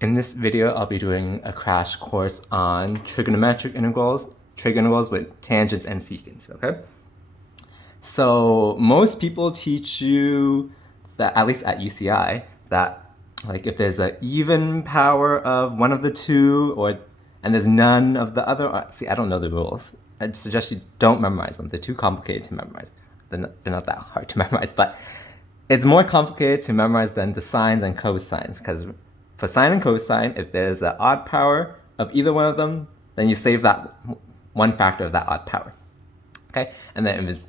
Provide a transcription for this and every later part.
In this video, I'll be doing a crash course on trigonometric integrals, trig integrals with tangents and secants, okay? So most people teach you that, at least at UCI, that like if there's an even power of one of the two and there's none of the other, see, I don't know the rules. I'd suggest you don't memorize them. They're too complicated to memorize. They're not that hard to memorize, but it's more complicated to memorize than the sines and cosines, because for sine and cosine, if there's an odd power of either one of them, then you save that one factor of that odd power. Okay? And then if it's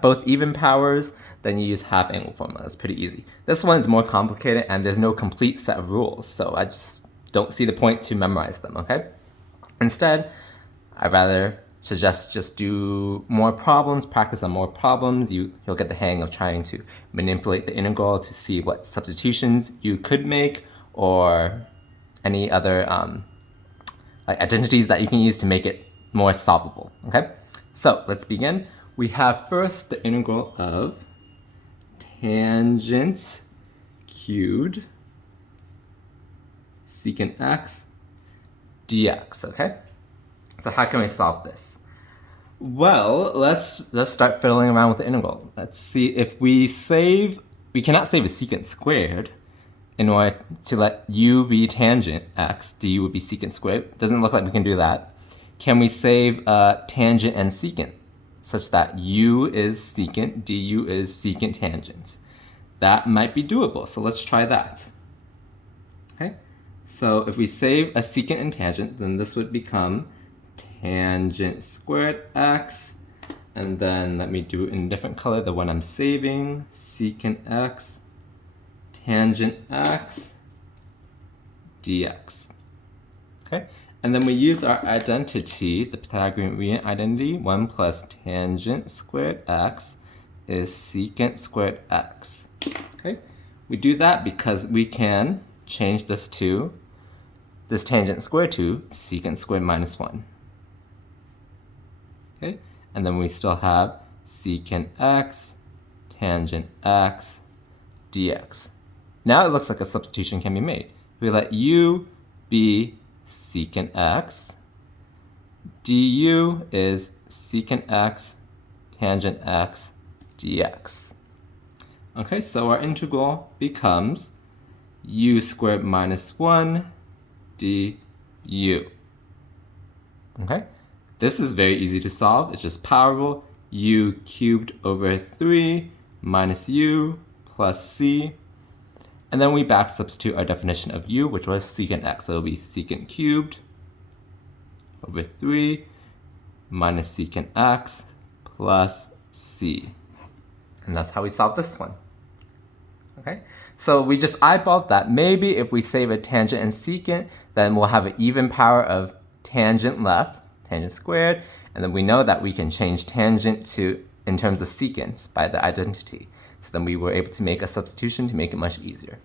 both even powers, then you use half angle formula. It's pretty easy. This one's more complicated and there's no complete set of rules, so I just don't see the point to memorize them, okay? Instead, I'd rather suggest just do more problems, practice on more problems. You'll get the hang of trying to manipulate the integral to see what substitutions you could make or any other like identities that you can use to make it more solvable, okay? So let's begin. We have first the integral of tangent cubed secant x dx, okay? So how can we solve this? Well, let's start fiddling around with the integral. Let's see if we cannot save a secant squared in order to let u be tangent x, du would be secant squared. Doesn't look like we can do that. Can we save tangent and secant such that u is secant, du is secant tangent? That might be doable, so let's try that. Okay, so if we save a secant and tangent, then this would become tangent squared x, and then let me do it in a different color, the one I'm saving, secant x, tangent x, dx. Okay, and then we use our identity, the Pythagorean identity, 1 plus tangent squared x is secant squared x. Okay, we do that because we can change this tangent squared to secant squared minus 1. Okay, and then we still have secant x, tangent x, dx. Now it looks like a substitution can be made. We let u be secant x, du is secant x, tangent x, dx. Okay, so our integral becomes u squared minus 1 du. Okay, this is very easy to solve. It's just power rule, u cubed over 3 minus u plus c. And then we back substitute our definition of u, which was secant x. So it'll be secant cubed over 3 minus secant x plus c. And that's how we solve this one. Okay, so we just eyeballed that. Maybe if we save a tangent and secant, then we'll have an even power of tangent left, tangent squared, and then we know that we can change tangent in terms of secant by the identity. So then we were able to make a substitution to make it much easier.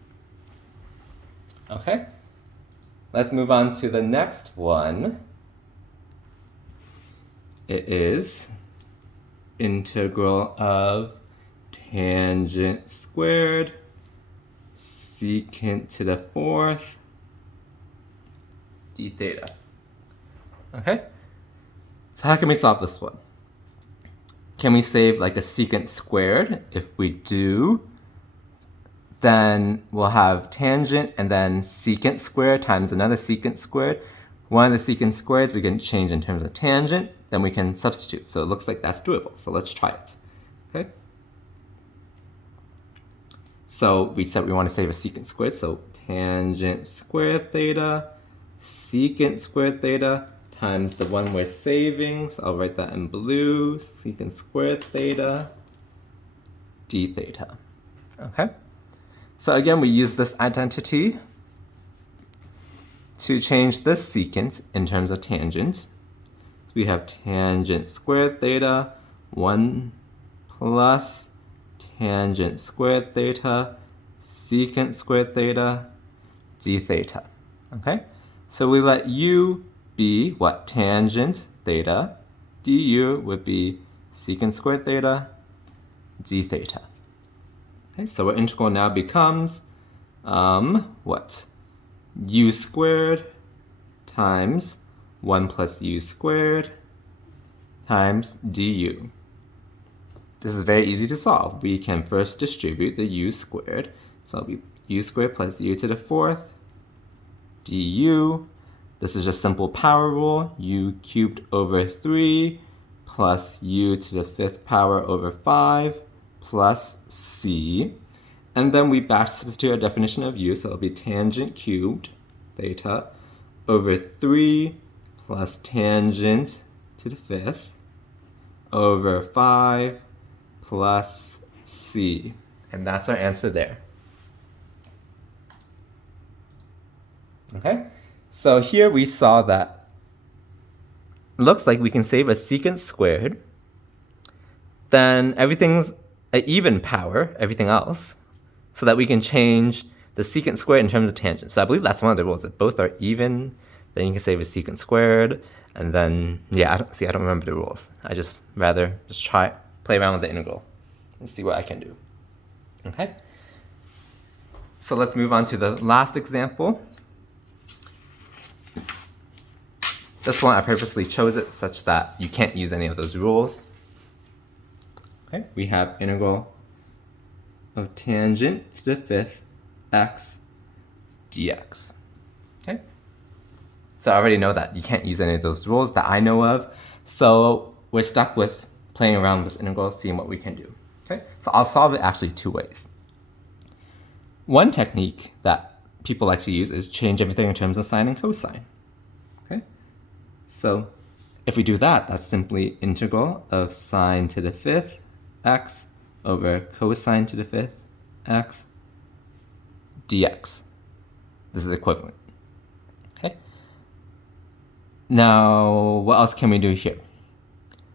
Okay, let's move on to the next one. It is integral of tangent squared secant to the 4th d theta. Okay, so how can we solve this one? Can we save like the secant squared? If we do, then we'll have tangent and then secant squared times another secant squared. One of the secant squareds we can change in terms of tangent, then we can substitute. So it looks like that's doable. So let's try it. Okay. So we said we want to save a secant squared. So tangent squared theta, secant squared theta times the one we're saving. So I'll write that in blue, secant squared theta, d theta. Okay. So again, we use this identity to change this secant in terms of tangent. So we have tangent squared theta, 1 plus tangent squared theta, secant squared theta, d theta. Okay? So we let u be what? Tangent theta. Du would be secant squared theta, d theta. Okay, so our integral now becomes what? u squared times 1 plus u squared times du. This is very easy to solve. We can first distribute the u squared. So it'll be u squared plus u to the 4th du. This is just simple power rule. U cubed over 3 plus u to the 5th power over 5 plus c. And then we back substitute our definition of u, so it'll be tangent cubed theta over 3 plus tangent to the 5th over 5 plus c. And that's our answer there. Okay, so here we saw that it looks like we can save a secant squared, then everything's an even power, everything else, so that we can change the secant squared in terms of tangent. So I believe that's one of the rules. If both are even, then you can save a secant squared, and then, yeah, I don't remember the rules. I just rather just play around with the integral and see what I can do. Okay, so let's move on to the last example. This one, I purposely chose it such that you can't use any of those rules. Okay, we have integral of tangent to the 5th x dx. Okay, so I already know that you can't use any of those rules that I know of, so we're stuck with playing around with this integral, seeing what we can do. Okay, so I'll solve it actually two ways. One technique that people like to use is change everything in terms of sine and cosine. Okay, so if we do that, that's simply integral of sine to the 5th x over cosine to the 5th x dx. This is equivalent. Okay. Now, what else can we do here?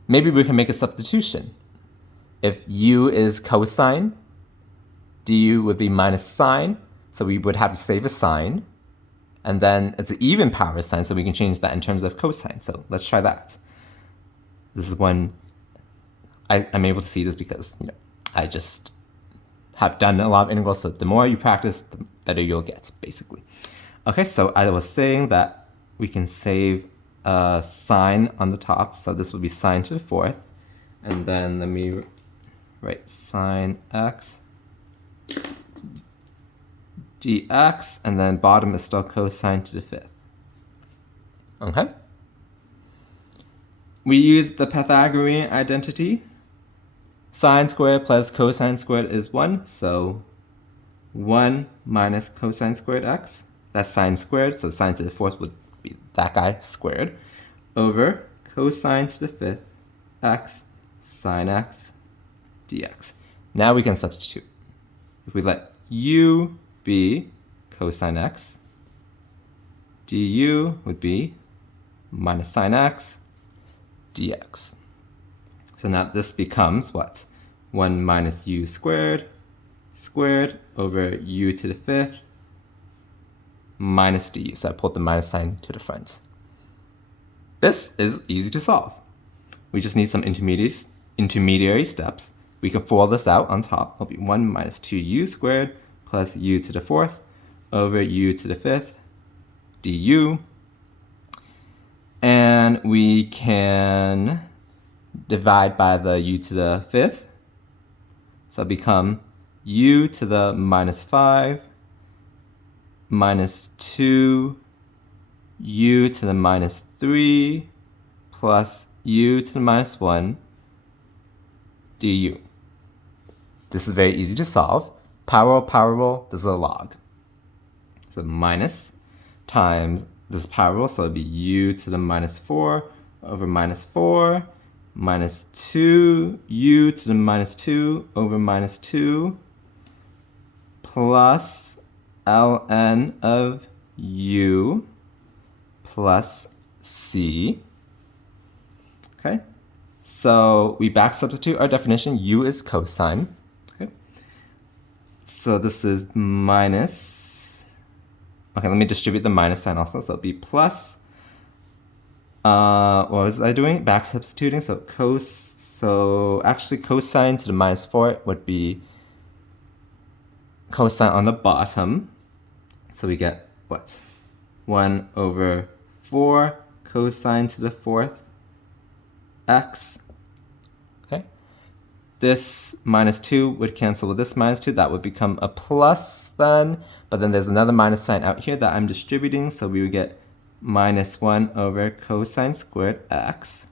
Maybe we can make a substitution. If u is cosine, du would be minus sine, so we would have to save a sine. And then it's an even power sign, so we can change that in terms of cosine. So let's try that. This is one I'm able to see this because I just have done a lot of integrals, so the more you practice, the better you'll get, basically. Okay, so I was saying that we can save a sine on the top, so this will be sine to the 4th, and then let me write sine x dx, and then bottom is still cosine to the 5th. Okay? We use the Pythagorean identity. Sine squared plus cosine squared is 1, so 1 minus cosine squared x, that's sine squared, so sine to the 4th would be that guy squared, over cosine to the 5th x sine x dx. Now we can substitute. If we let u be cosine x, du would be minus sine x dx. So now this becomes what? 1 minus u squared over u to the 5th minus du. So I pulled the minus sign to the front. This is easy to solve. We just need some intermediary steps. We can FOIL this out on top. It'll be 1 minus 2u squared plus u to the 4th over u to the 5th du. And we can divide by the u to the 5th. So it'll become u to the minus 5 minus 2 u to the minus 3 plus u to the minus 1 du. This is very easy to solve. Power rule, this is a log. So minus times this power rule, so it'd be u to the minus 4 over minus 4 minus 2 u to the minus 2 over minus 2 plus ln of u plus c. Okay, so we back substitute our definition. U is cosine. Okay, so this is minus. Okay, let me distribute the minus sign also. So it'll be plus. What was I doing? Back substituting. So actually cosine to the minus 4 would be cosine on the bottom. So we get what? 1 over 4 cosine to the 4th x. Okay. This minus 2 would cancel with this minus 2. That would become a plus then. But then there's another minus sign out here that I'm distributing. So we would get minus 1 over cosine squared x.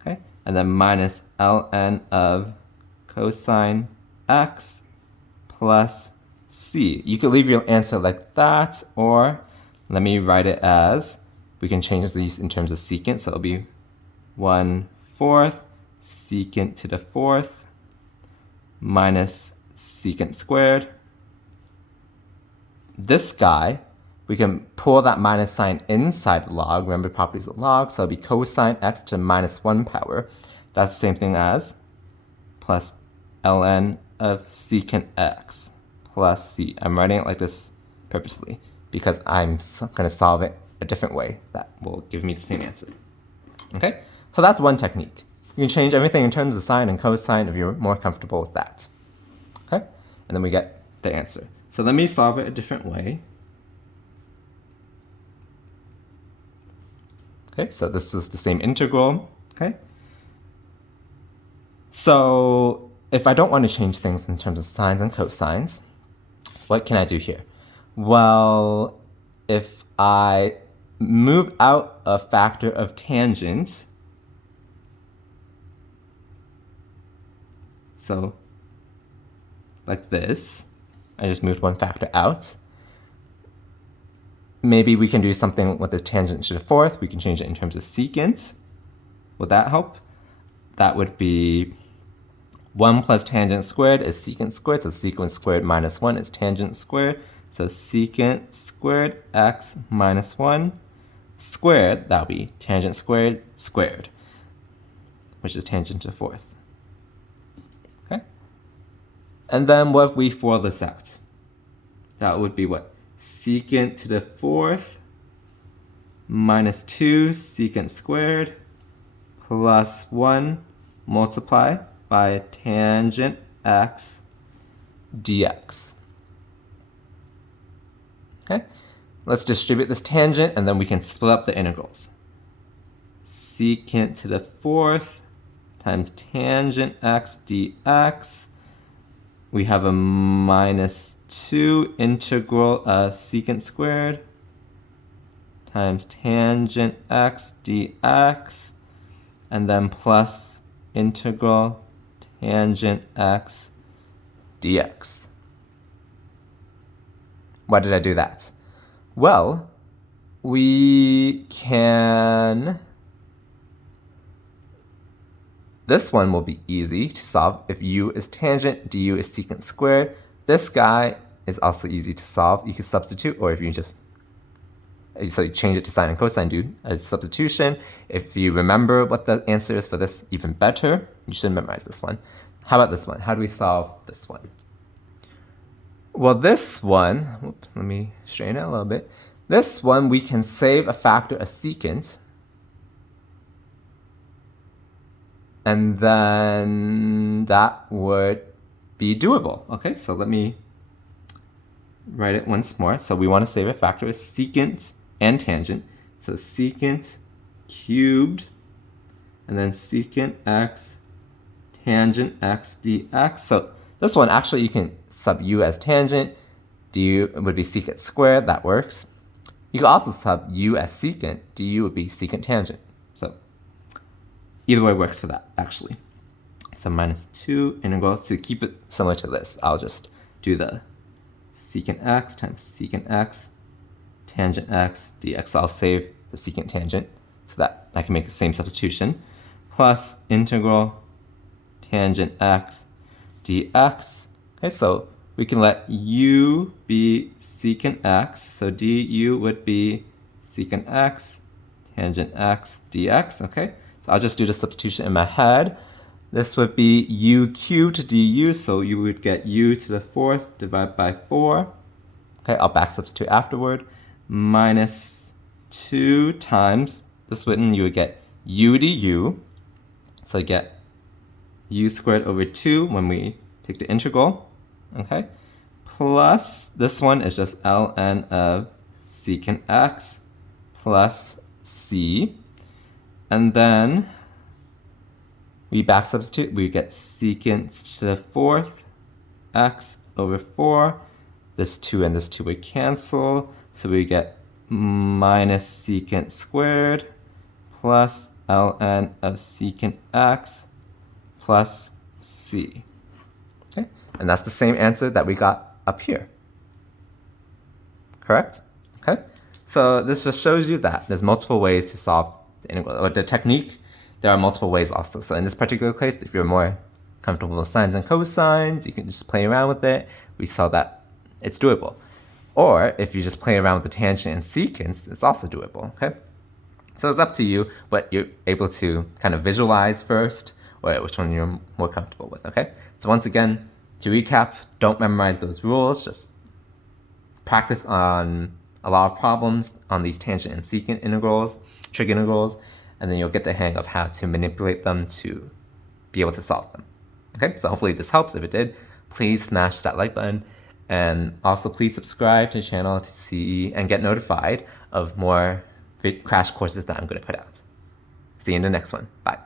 Okay. And then minus ln of cosine x plus c. You could leave your answer like that, or let me write it as, we can change these in terms of secant. So it'll be 1/4 secant to the 4th minus secant squared. This guy, we can pull that minus sign inside log. Remember properties of log. So it'll be cosine x to minus 1 power. That's the same thing as plus ln of secant x plus c. I'm writing it like this purposely because I'm going to solve it a different way that will give me the same answer. Okay, so that's one technique. You can change everything in terms of sine and cosine if you're more comfortable with that. Okay, and then we get the answer. So let me solve it a different way. Okay, so this is the same integral. Okay, so if I don't want to change things in terms of sines and cosines, what can I do here? Well, if I move out a factor of tangent, so like this, I just moved one factor out. Maybe we can do something with this tangent to the 4th. We can change it in terms of secant. Would that help? That would be 1 plus tangent squared is secant squared, so secant squared minus 1 is tangent squared. So secant squared x minus 1 squared, that would be tangent squared squared, which is tangent to the 4th. Okay? And then what if we FOIL this out? That would be what? Secant to the 4th minus 2 secant squared plus 1 multiply by tangent x dx. Okay, let's distribute this tangent and then we can split up the integrals. Secant to the 4th times tangent x dx. We have a minus 2 integral of secant squared times tangent x dx, and then plus integral tangent x dx. Why did I do that? Well, we can... This one will be easy to solve. If u is tangent, du is secant squared. This guy is also easy to solve. You can substitute, or if you just so you change it to sine and cosine, do a substitution. If you remember what the answer is for this, even better. You should memorize this one. How about this one? How do we solve this one? Well, this one, let me straighten it a little bit. This one, we can save a factor of secant, and then that would be doable. Okay, so let me write it once more. So we want to save a factor of secant and tangent. So secant cubed, and then secant x tangent x dx. So this one, actually, you can sub u as tangent. Du would be secant squared. That works. You can also sub u as secant. Du would be secant tangent. So either way works for that, actually. So minus 2 integral. To keep it similar to this, I'll just do the secant x times secant x tangent x dx. So I'll save the secant tangent so that I can make the same substitution. Plus integral tangent x dx. Okay, so we can let u be secant x. So du would be secant x tangent x dx. Okay, so I'll just do the substitution in my head. This would be u cubed to du, so you would get u to the 4th divided by 4. Okay, I'll back substitute afterward. Minus 2 times, this one you would get u du. So you get u squared over 2 when we take the integral. Okay, plus this one is just ln of secant x plus c. And then we back substitute, we get secant to the fourth x over 4. This 2 and this 2 would cancel, so we get minus secant squared plus ln of secant x plus c. Okay, and that's the same answer that we got up here. Correct? Okay, so this just shows you that there's multiple ways to solve the integral. Or the technique, there are multiple ways also. So in this particular case, if you're more comfortable with sines and cosines, you can just play around with it. We saw that it's doable. Or if you just play around with the tangent and secants, it's also doable, okay? So it's up to you what you're able to kind of visualize first, or which one you're more comfortable with, okay? So once again, to recap, don't memorize those rules, just practice on a lot of problems on these tangent and secant integrals, trig integrals, and then you'll get the hang of how to manipulate them to be able to solve them. Okay, so hopefully this helps. If it did, please smash that like button, and also please subscribe to the channel to see and get notified of more crash courses that I'm going to put out. See you in the next one. Bye.